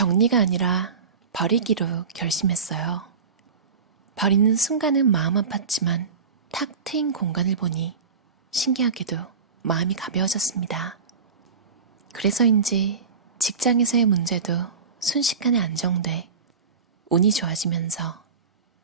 정리가 아니라 버리기로 결심했어요. 버리는 순간은 마음 아팠지만 탁 트인 공간을 보니 신기하게도 마음이 가벼워졌습니다. 그래서인지 직장에서의 문제도 순식간에 안정돼 운이 좋아지면서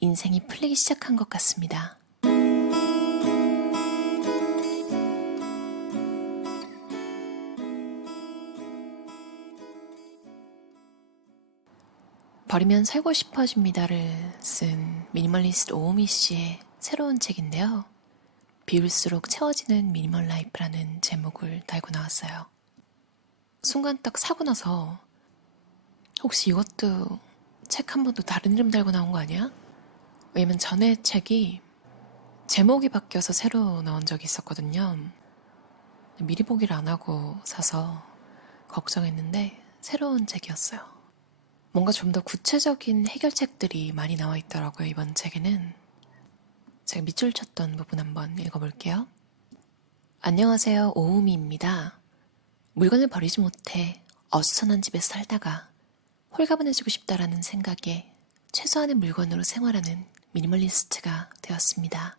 인생이 풀리기 시작한 것 같습니다. 버리면 살고 싶어집니다를 쓴 미니멀리스트 오우미 씨의 새로운 책인데요. 비울수록 채워지는 미니멀 라이프라는 제목을 달고 나왔어요. 순간 딱 사고 나서 혹시 이것도 책 한 번도 다른 이름 달고 나온 거 아니야? 왜냐면 전에 책이 제목이 바뀌어서 새로 나온 적이 있었거든요. 미리 보기를 안 하고 사서 걱정했는데 새로운 책이었어요. 뭔가 좀 더 구체적인 해결책들이 많이 나와 있더라고요, 이번 책에는. 제가 밑줄 쳤던 부분 한번 읽어볼게요. 안녕하세요, 오우미입니다. 물건을 버리지 못해 어수선한 집에서 살다가 홀가분해지고 싶다라는 생각에 최소한의 물건으로 생활하는 미니멀리스트가 되었습니다.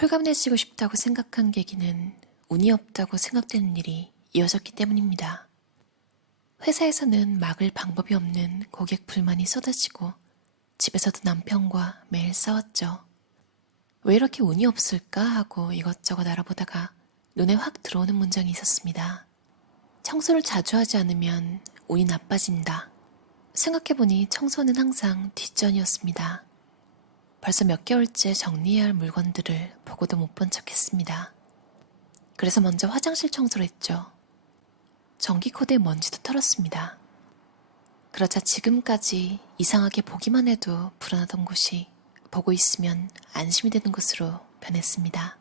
홀가분해지고 싶다고 생각한 계기는 운이 없다고 생각되는 일이 이어졌기 때문입니다. 회사에서는 막을 방법이 없는 고객 불만이 쏟아지고 집에서도 남편과 매일 싸웠죠. 왜 이렇게 운이 없을까 하고 이것저것 알아보다가 눈에 확 들어오는 문장이 있었습니다. 청소를 자주 하지 않으면 운이 나빠진다. 생각해보니 청소는 항상 뒷전이었습니다. 벌써 몇 개월째 정리해야 할 물건들을 보고도 못 본 척했습니다. 그래서 먼저 화장실 청소를 했죠. 전기 코드에 먼지도 털었습니다. 그러자 지금까지 이상하게 보기만 해도 불안하던 곳이 보고 있으면 안심이 되는 곳으로 변했습니다.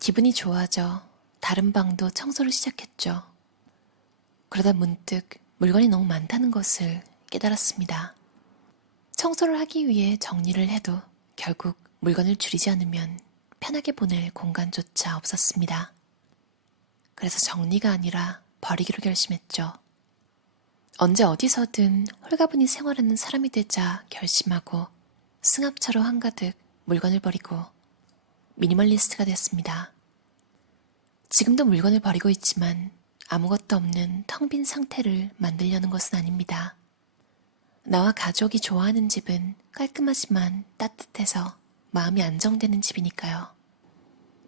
기분이 좋아져 다른 방도 청소를 시작했죠. 그러다 문득 물건이 너무 많다는 것을 깨달았습니다. 청소를 하기 위해 정리를 해도 결국 물건을 줄이지 않으면 편하게 보낼 공간조차 없었습니다. 그래서 정리가 아니라 버리기로 결심했죠. 언제 어디서든 홀가분히 생활하는 사람이 되자 결심하고 승합차로 한가득 물건을 버리고 미니멀리스트가 됐습니다. 지금도 물건을 버리고 있지만 아무것도 없는 텅 빈 상태를 만들려는 것은 아닙니다. 나와 가족이 좋아하는 집은 깔끔하지만 따뜻해서 마음이 안정되는 집이니까요.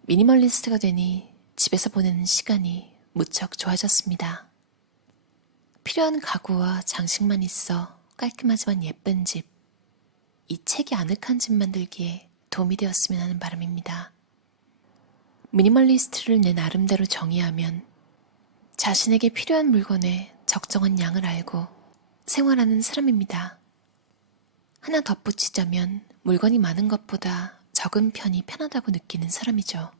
미니멀리스트가 되니 집에서 보내는 시간이 무척 좋아졌습니다. 필요한 가구와 장식만 있어 깔끔하지만 예쁜 집. 이 책이 아늑한 집 만들기에 도움이 되었으면 하는 바람입니다. 미니멀리스트를 내 나름대로 정의하면 자신에게 필요한 물건의 적정한 양을 알고 생활하는 사람입니다. 하나 덧붙이자면 물건이 많은 것보다 적은 편이 편하다고 느끼는 사람이죠.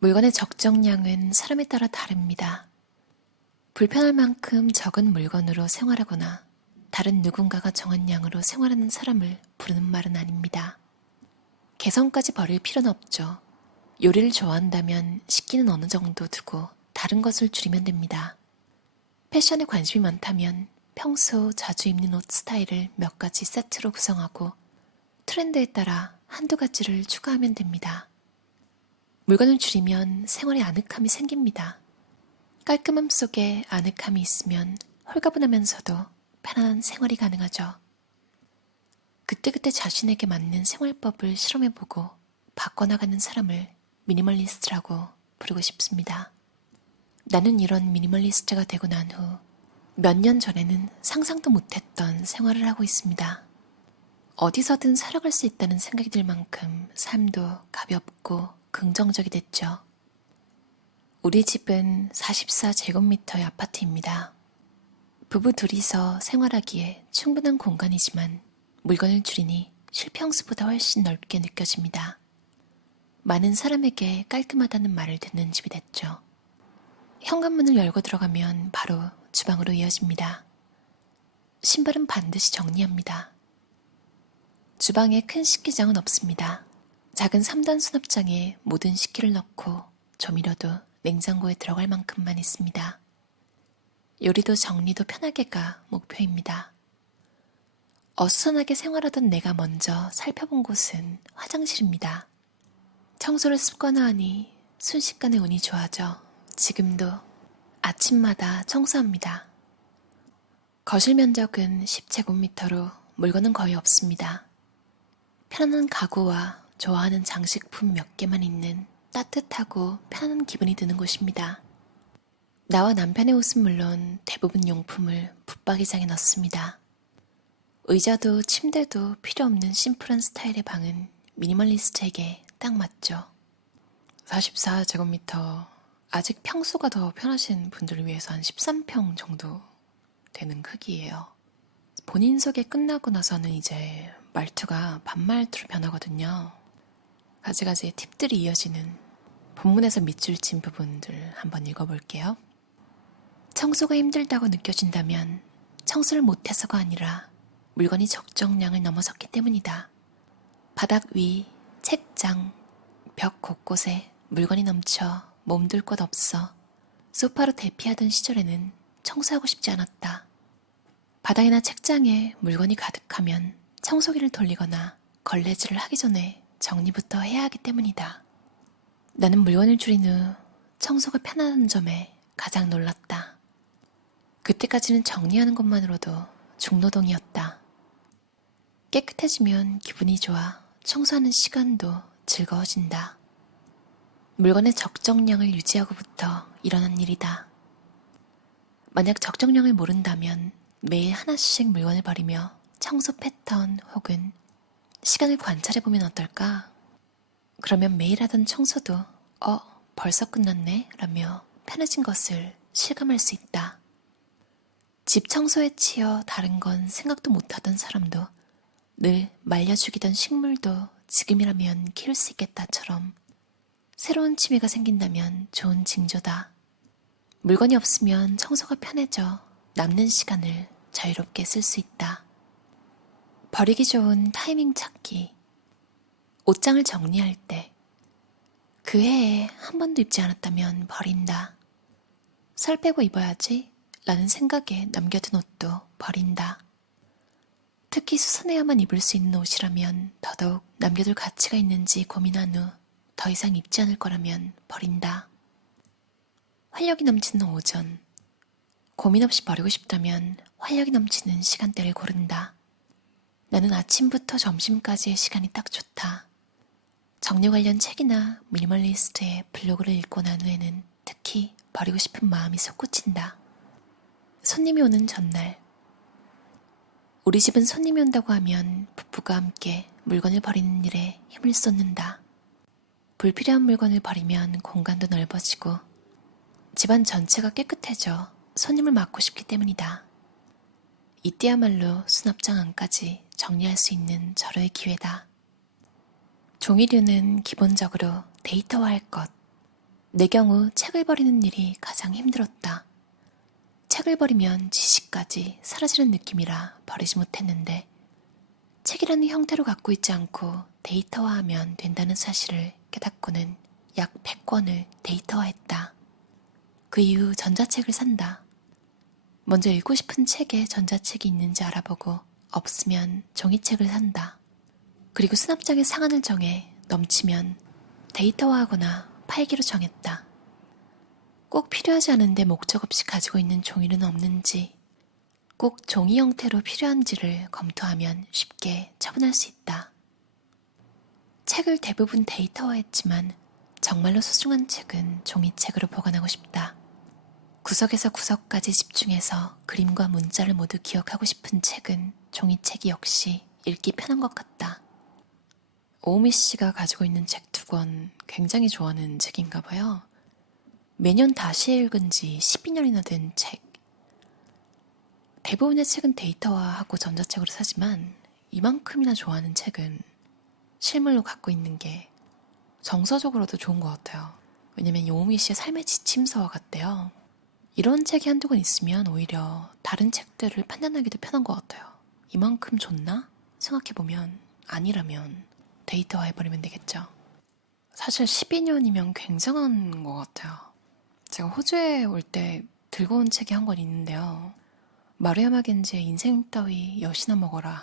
물건의 적정량은 사람에 따라 다릅니다. 불편할 만큼 적은 물건으로 생활하거나 다른 누군가가 정한 양으로 생활하는 사람을 부르는 말은 아닙니다. 개성까지 버릴 필요는 없죠. 요리를 좋아한다면 식기는 어느 정도 두고 다른 것을 줄이면 됩니다. 패션에 관심이 많다면 평소 자주 입는 옷 스타일을 몇 가지 세트로 구성하고 트렌드에 따라 한두 가지를 추가하면 됩니다. 물건을 줄이면 생활에 아늑함이 생깁니다. 깔끔함 속에 아늑함이 있으면 홀가분하면서도 편안한 생활이 가능하죠. 그때그때 자신에게 맞는 생활법을 실험해보고 바꿔나가는 사람을 미니멀리스트라고 부르고 싶습니다. 나는 이런 미니멀리스트가 되고 난 후 몇 년 전에는 상상도 못했던 생활을 하고 있습니다. 어디서든 살아갈 수 있다는 생각이 들 만큼 삶도 가볍고 긍정적이 됐죠. 우리 집은 44제곱미터의 아파트입니다. 부부 둘이서 생활하기에 충분한 공간이지만 물건을 줄이니 실평수보다 훨씬 넓게 느껴집니다. 많은 사람에게 깔끔하다는 말을 듣는 집이 됐죠. 현관문을 열고 들어가면 바로 주방으로 이어집니다. 신발은 반드시 정리합니다. 주방에 큰 식기장은 없습니다. 작은 3단 수납장에 모든 식기를 넣고 조미료도 냉장고에 들어갈 만큼만 있습니다. 요리도 정리도 편하게가 목표입니다. 어수선하게 생활하던 내가 먼저 살펴본 곳은 화장실입니다. 청소를 습관화하니 순식간에 운이 좋아져 지금도 아침마다 청소합니다. 거실 면적은 10제곱미터로 물건은 거의 없습니다. 편안한 가구와 좋아하는 장식품 몇 개만 있는 따뜻하고 편안한 기분이 드는 곳입니다. 나와 남편의 옷은 물론 대부분 용품을 붙박이장에 넣습니다. 의자도 침대도 필요 없는 심플한 스타일의 방은 미니멀리스트에게 딱 맞죠. 44제곱미터, 아직 평수가 더 편하신 분들을 위해서 한 13평 정도 되는 크기예요. 본인 소개 끝나고 나서는 이제 말투가 반말투로 변하거든요. 가지가지의 팁들이 이어지는 본문에서 밑줄 친 부분들 한번 읽어볼게요. 청소가 힘들다고 느껴진다면 청소를 못해서가 아니라 물건이 적정량을 넘어섰기 때문이다. 바닥 위, 책장, 벽 곳곳에 물건이 넘쳐 몸둘 곳 없어 소파로 대피하던 시절에는 청소하고 싶지 않았다. 바닥이나 책장에 물건이 가득하면 청소기를 돌리거나 걸레질을 하기 전에 정리부터 해야 하기 때문이다. 나는 물건을 줄인 후 청소가 편안한 점에 가장 놀랐다. 그때까지는 정리하는 것만으로도 중노동이었다. 깨끗해지면 기분이 좋아 청소하는 시간도 즐거워진다. 물건의 적정량을 유지하고부터 일어난 일이다. 만약 적정량을 모른다면 매일 하나씩 물건을 버리며 청소 패턴 혹은 시간을 관찰해보면 어떨까? 그러면 매일 하던 청소도 벌써 끝났네? 라며 편해진 것을 실감할 수 있다. 집 청소에 치여 다른 건 생각도 못하던 사람도 늘 말려 죽이던 식물도 지금이라면 키울 수 있겠다처럼 새로운 취미가 생긴다면 좋은 징조다. 물건이 없으면 청소가 편해져 남는 시간을 자유롭게 쓸 수 있다. 버리기 좋은 타이밍 찾기. 옷장을 정리할 때 그 해에 한 번도 입지 않았다면 버린다. 살 빼고 입어야지 라는 생각에 남겨둔 옷도 버린다. 특히 수선해야만 입을 수 있는 옷이라면 더더욱 남겨둘 가치가 있는지 고민한 후 더 이상 입지 않을 거라면 버린다. 활력이 넘치는 오전. 고민 없이 버리고 싶다면 활력이 넘치는 시간대를 고른다. 나는 아침부터 점심까지의 시간이 딱 좋다. 정리 관련 책이나 미니멀리스트의 블로그를 읽고 난 후에는 특히 버리고 싶은 마음이 솟구친다. 손님이 오는 전날. 우리 집은 손님이 온다고 하면 부부가 함께 물건을 버리는 일에 힘을 쏟는다. 불필요한 물건을 버리면 공간도 넓어지고 집안 전체가 깨끗해져 손님을 맞고 싶기 때문이다. 이때야말로 수납장 안까지 정리할 수 있는 절호의 기회다. 종이류는 기본적으로 데이터화할 것. 내 경우 책을 버리는 일이 가장 힘들었다. 책을 버리면 지식까지 사라지는 느낌이라 버리지 못했는데 책이라는 형태로 갖고 있지 않고 데이터화하면 된다는 사실을 깨닫고는 약 100권을 데이터화했다. 그 이후 전자책을 산다. 먼저 읽고 싶은 책에 전자책이 있는지 알아보고 없으면 종이책을 산다. 그리고 수납장의 상한을 정해 넘치면 데이터화하거나 팔기로 정했다. 꼭 필요하지 않은데 목적 없이 가지고 있는 종이는 없는지, 꼭 종이 형태로 필요한지를 검토하면 쉽게 처분할 수 있다. 책을 대부분 데이터화했지만 정말로 소중한 책은 종이책으로 보관하고 싶다. 구석에서 구석까지 집중해서 그림과 문자를 모두 기억하고 싶은 책은 종이책이 역시 읽기 편한 것 같다. 오우미 씨가 가지고 있는 책 2권 굉장히 좋아하는 책인가 봐요. 매년 다시 읽은 지 12년이나 된 책. 대부분의 책은 데이터화하고 전자책으로 사지만 이만큼이나 좋아하는 책은 실물로 갖고 있는 게 정서적으로도 좋은 것 같아요. 왜냐면 오우미 씨의 삶의 지침서 같대요. 이런 책이 한두 권 있으면 오히려 다른 책들을 판단하기도 편한 것 같아요. 이만큼 좋나? 생각해보면 아니라면 데이터화해버리면 되겠죠. 사실 12년이면 굉장한 것 같아요. 제가 호주에 올 때 들고 온 책이 한 권 있는데요. 마루야마 겐지의 인생 따위 여시나 먹어라.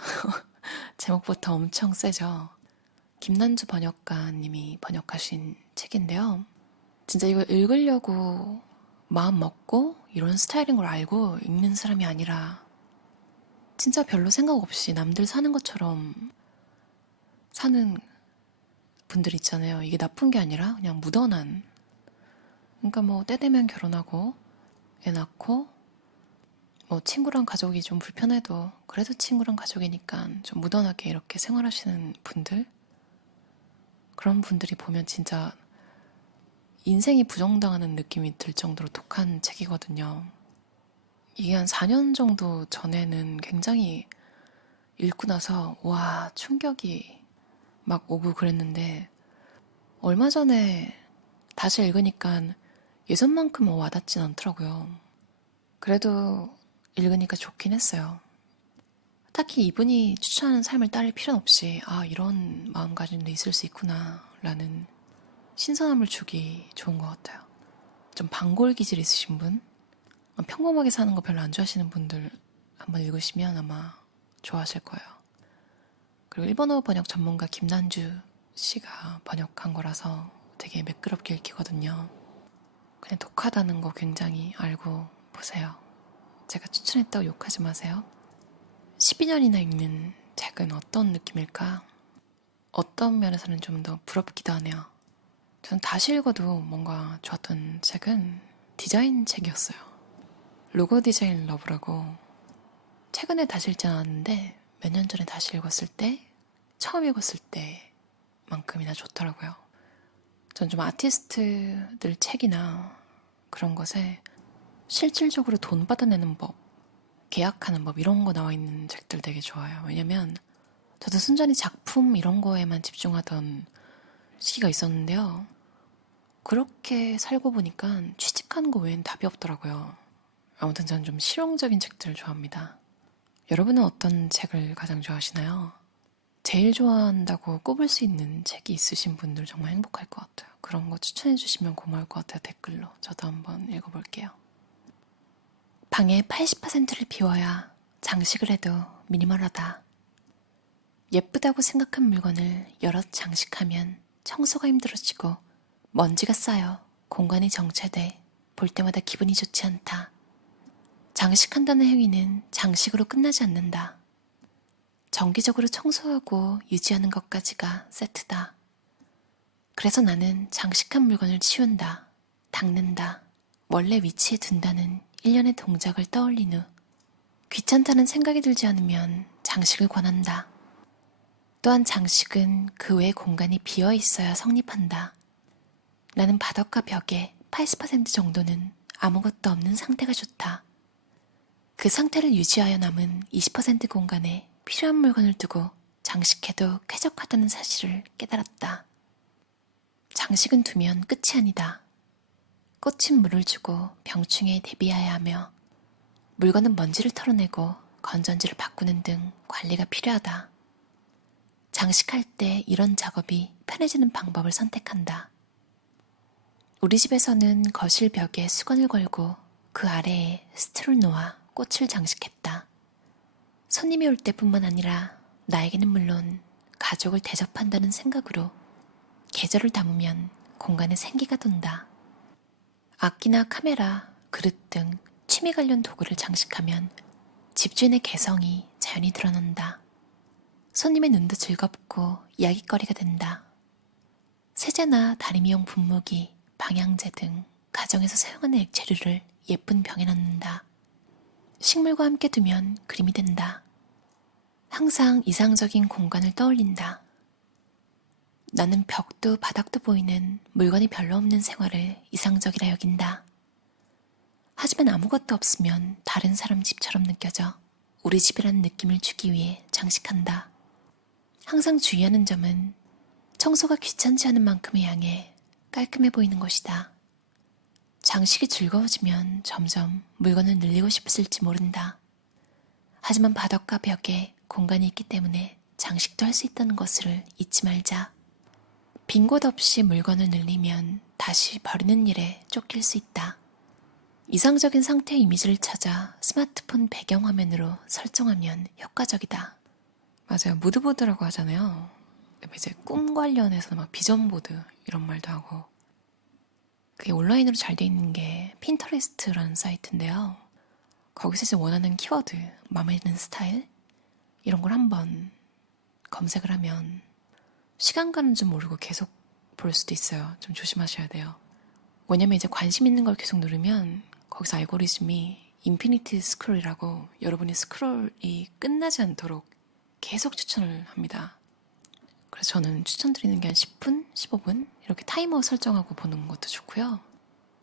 제목부터 엄청 세죠. 김난주 번역가님이 번역하신 책인데요. 진짜 이거 읽으려고 마음 먹고 이런 스타일인 걸 알고 읽는 사람이 아니라 진짜 별로 생각 없이 남들 사는 것처럼 사는 분들 있잖아요. 이게 나쁜 게 아니라 그냥 무던한. 그러니까 뭐 때 되면 결혼하고 애 낳고 뭐 친구랑 가족이 좀 불편해도 그래도 친구랑 가족이니까 좀 무던하게 이렇게 생활하시는 분들, 그런 분들이 보면 진짜 인생이 부정당하는 느낌이 들 정도로 독한 책이거든요. 이게 한 4년 정도 전에는 굉장히 읽고 나서 와, 충격이 막 오고 그랬는데 얼마 전에 다시 읽으니까 예전만큼 와닿진 않더라고요. 그래도 읽으니까 좋긴 했어요. 딱히 이분이 추천하는 삶을 따를 필요는 없이 아, 이런 마음가짐도 있을 수 있구나 라는 신선함을 주기 좋은 것 같아요. 좀 방골 기질 있으신 분, 평범하게 사는 거 별로 안 좋아하시는 분들 한번 읽으시면 아마 좋아하실 거예요. 그리고 일본어 번역 전문가 김난주 씨가 번역한 거라서 되게 매끄럽게 읽히거든요. 그냥 독하다는 거 굉장히 알고 보세요. 제가 추천했다고 욕하지 마세요. 12년이나 읽는 책은 어떤 느낌일까? 어떤 면에서는 좀 더 부럽기도 하네요. 저는 다시 읽어도 뭔가 좋았던 책은 디자인 책이었어요. 로고 디자인 러브라고 최근에 다시 읽지 않았는데 몇 년 전에 다시 읽었을 때 처음 읽었을 때만큼이나 좋더라고요. 전 좀 아티스트들 책이나 그런 것에 실질적으로 돈 받아내는 법, 계약하는 법 이런 거 나와 있는 책들 되게 좋아요. 왜냐면 저도 순전히 작품 이런 거에만 집중하던 시기가 있었는데요. 그렇게 살고 보니까 취직하는 거 외엔 답이 없더라고요. 아무튼 저는 좀 실용적인 책들을 좋아합니다. 여러분은 어떤 책을 가장 좋아하시나요? 제일 좋아한다고 꼽을 수 있는 책이 있으신 분들 정말 행복할 것 같아요. 그런 거 추천해 주시면 고마울 것 같아요. 댓글로. 저도 한번 읽어볼게요. 방의 80%를 비워야 장식을 해도 미니멀하다. 예쁘다고 생각한 물건을 여럿 장식하면 청소가 힘들어지고 먼지가 쌓여 공간이 정체돼 볼 때마다 기분이 좋지 않다. 장식한다는 행위는 장식으로 끝나지 않는다. 정기적으로 청소하고 유지하는 것까지가 세트다. 그래서 나는 장식한 물건을 치운다, 닦는다, 원래 위치에 둔다는 일련의 동작을 떠올린 후 귀찮다는 생각이 들지 않으면 장식을 권한다. 또한 장식은 그 외의 공간이 비어 있어야 성립한다. 나는 바닥과 벽에 80% 정도는 아무것도 없는 상태가 좋다. 그 상태를 유지하여 남은 20% 공간에 필요한 물건을 두고 장식해도 쾌적하다는 사실을 깨달았다. 장식은 두면 끝이 아니다. 꽃은 물을 주고 병충해에 대비해야 하며 물건은 먼지를 털어내고 건전지를 바꾸는 등 관리가 필요하다. 장식할 때 이런 작업이 편해지는 방법을 선택한다. 우리 집에서는 거실 벽에 수건을 걸고 그 아래에 스트를 놓아 꽃을 장식했다. 손님이 올 때뿐만 아니라 나에게는 물론 가족을 대접한다는 생각으로 계절을 담으면 공간에 생기가 돈다. 악기나 카메라, 그릇 등 취미 관련 도구를 장식하면 집주인의 개성이 자연히 드러난다. 손님의 눈도 즐겁고 이야깃거리가 된다. 세제나 다리미용 분무기, 방향제 등 가정에서 사용하는 액체류를 예쁜 병에 넣는다. 식물과 함께 두면 그림이 된다. 항상 이상적인 공간을 떠올린다. 나는 벽도 바닥도 보이는 물건이 별로 없는 생활을 이상적이라 여긴다. 하지만 아무것도 없으면 다른 사람 집처럼 느껴져 우리 집이라는 느낌을 주기 위해 장식한다. 항상 주의하는 점은 청소가 귀찮지 않은 만큼의 양에 깔끔해 보이는 것이다. 장식이 즐거워지면 점점 물건을 늘리고 싶을지 모른다. 하지만 바닥과 벽에 공간이 있기 때문에 장식도 할 수 있다는 것을 잊지 말자. 빈 곳 없이 물건을 늘리면 다시 버리는 일에 쫓길 수 있다. 이상적인 상태의 이미지를 찾아 스마트폰 배경화면으로 설정하면 효과적이다. 맞아요. 무드보드라고 하잖아요. 이제 꿈 관련해서 막 비전보드 이런 말도 하고. 그게 온라인으로 잘 돼 있는 게 핀터레스트라는 사이트인데요. 거기서 이제 원하는 키워드, 마음에 드는 스타일 이런 걸 한번 검색을 하면 시간 가는 줄 모르고 계속 볼 수도 있어요. 좀 조심하셔야 돼요. 왜냐면 이제 관심 있는 걸 계속 누르면 거기서 알고리즘이 인피니티 스크롤이라고 여러분의 스크롤이 끝나지 않도록 계속 추천을 합니다. 그래서 저는 추천드리는 게 한 10분, 15분 이렇게 타이머 설정하고 보는 것도 좋고요.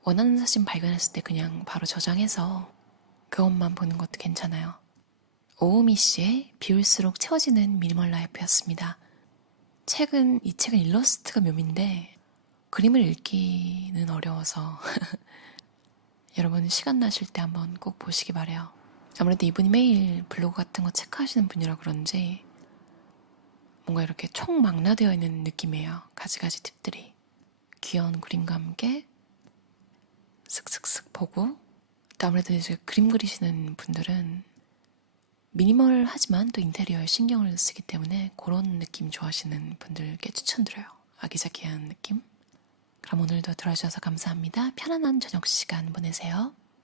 원하는 사진 발견했을 때 그냥 바로 저장해서 그것만 보는 것도 괜찮아요. 오우미 씨의 비울수록 채워지는 미니멀 라이프였습니다. 이 책은 일러스트가 묘미인데 그림을 읽기는 어려워서 여러분 시간 나실 때 한번 꼭 보시기 바래요. 아무래도 이분이 매일 블로그 같은 거 체크하시는 분이라 그런지 뭔가 이렇게 총망라되어 있는 느낌이에요. 가지가지 팁들이. 귀여운 그림과 함께 슥슥슥 보고 또 아무래도 이제 그림 그리시는 분들은 미니멀하지만 또 인테리어에 신경을 쓰기 때문에 그런 느낌 좋아하시는 분들께 추천드려요. 아기자기한 느낌. 그럼 오늘도 들어주셔서 감사합니다. 편안한 저녁 시간 보내세요.